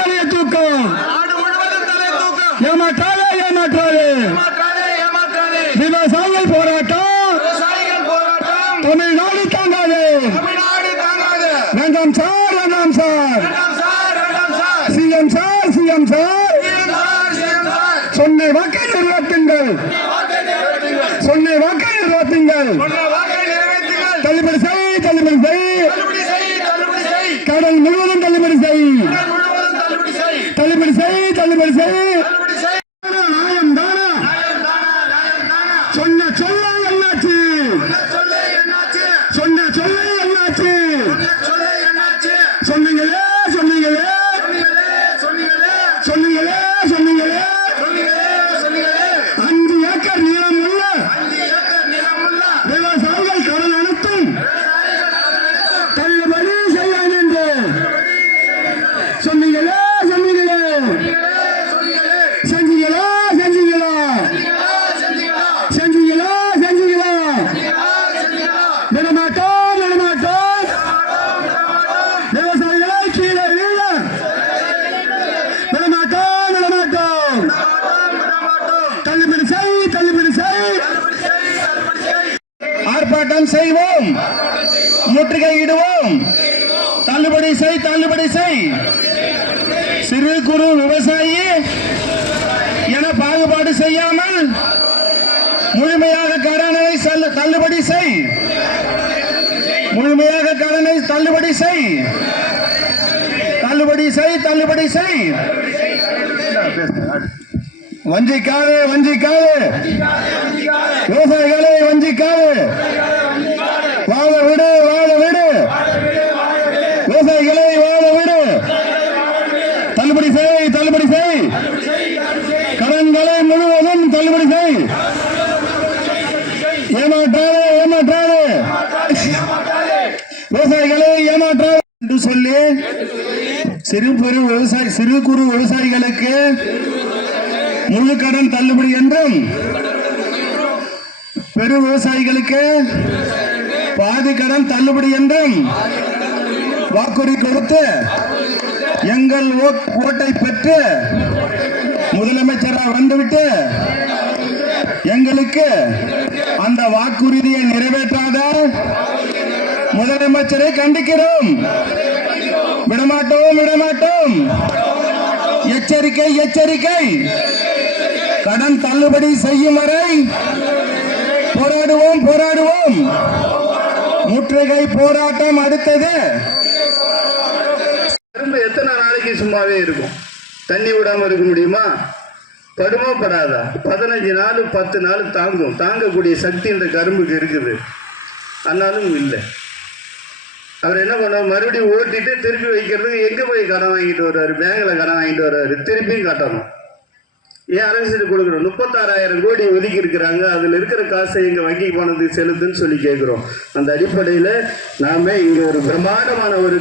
தலையை தூக்கம். ஏமாற்றாதே ஏமாற்றாதே. விவசாயிகள் போராட்டம் தமிழ்நாடு தாங்காது. வேண்டாம் சார் வேண்டாம் sir. CM sir CM sir சொன்ன வாக்கை நிறைவேற்றுங்கள். சொன்ன வாக்கை நிறைவேற்றுங்கள். தள்ளுபடி செய் தள்ளுபடி செய். கடல் முழுவதும் தள்ளுபடி செய். தள்ளுபடி செய் தள்ளுபடி செய். நியாயம் தானா? சொன்ன சொல்ல என்னாச்சு? சொன்ன சொல்ல என்னாச்சு? சொன்னீங்களே சொன்னீங்களே சொன்னீங்களே சொன்னீங்களே. 5 ஏக்கர் நிலம் உள்ள விவசாயிகள் கடன் அனைத்தும் தள்ளுபடி செய்ய என்று சொன்னீங்களே சொன்னீங்களே. செஞ்சீங்களா செஞ்சீங்களா செஞ்சீங்களா செஞ்சீங்களா. விடமாட்டோம் விடமாட்டோம். விவசாயிகளை கீழே வீழ விடமாட்டோம் விடமாட்டோம். தள்ளுபடி செய் தள்ளுபடி செய். ஆர்ப்பாட்டம் செய்வோம், முற்றுகையிடுவோம். தள்ளுபடி செய் தள்ளுபடி செய். சிறு குறு விவசாயி என பாகுபாடு செய்யாமல் முழுமையாக கடனை தள்ளுபடி செய். முழுமையாக கடனை தள்ளுபடி செய். தள்ளுபடி செய் தள்ளுபடி செய். வஞ்சிக்காது வஞ்சிக்காது. விவசாயிகளை வஞ்சிக்காது. வாழ விடு வாழ விடு. விவசாயிகளை வாழ விடு. தள்ளுபடி செய் தள்ளுபடி செய். கடன்களை முழுவதும் தள்ளுபடி செய். ஏமாற்றாதே ஏமாற்றாதே. விவசாயிகளை ஏமாற்றாதே என்று சொல்லி சிறு குறு விவசாயிகளுக்கு முழு கடன் தள்ளுபடி என்றும் பெரு விவசாயிகளுக்கு பாதி கடன் தள்ளுபடி என்றும் வாக்குறுதி கொடுத்து எங்கள் ஓட்டை பெற்று முதலமைச்சராக வந்துவிட்டு எங்களுக்கு அந்த வாக்குறுதியை நிறைவேற்றாத முதலமைச்சரை கண்டிக்கிறோம். விடமாட்டோம் விடமாட்டோம். எச்சரிக்கை எச்சரிக்கை. கடன் தள்ளுபடி செய்யும் வரை போராடுவோம் போராடுவோம். முற்றுகை போராட்டம் அடுத்தது. எத்தனை நாளைக்கு சும்மாவே இருக்கும்? தண்ணி விடாம இருக்க முடியுமா? படுமா படாதா? 15 நாள் 10 நாள் தாங்கும். தாங்கக்கூடிய சக்தி இந்த கரும்புக்கு இருக்குது. ஆனாலும் இல்லை. அவர் என்ன பண்ணுவார்? மறுபடியும் ஓட்டிட்டு திருப்பி வைக்கிறதுக்கு எங்கே போய் கடன் வாங்கிட்டு வர்றாரு? பேங்க்ல கடன் வாங்கிட்டு வர்றாரு. திருப்பியும் கட்டணும். ஏன் அரசு கொடுக்கணும்? 36,000 கோடி ஒதுக்கி இருக்கிறாங்க. அதில் இருக்கிற காசை எங்கள் வங்கி பணத்துக்கு செலுத்துன்னு சொல்லி கேட்குறோம். அந்த அடிப்படையில் நாம இங்கே ஒரு பிரம்மாண்டமான ஒரு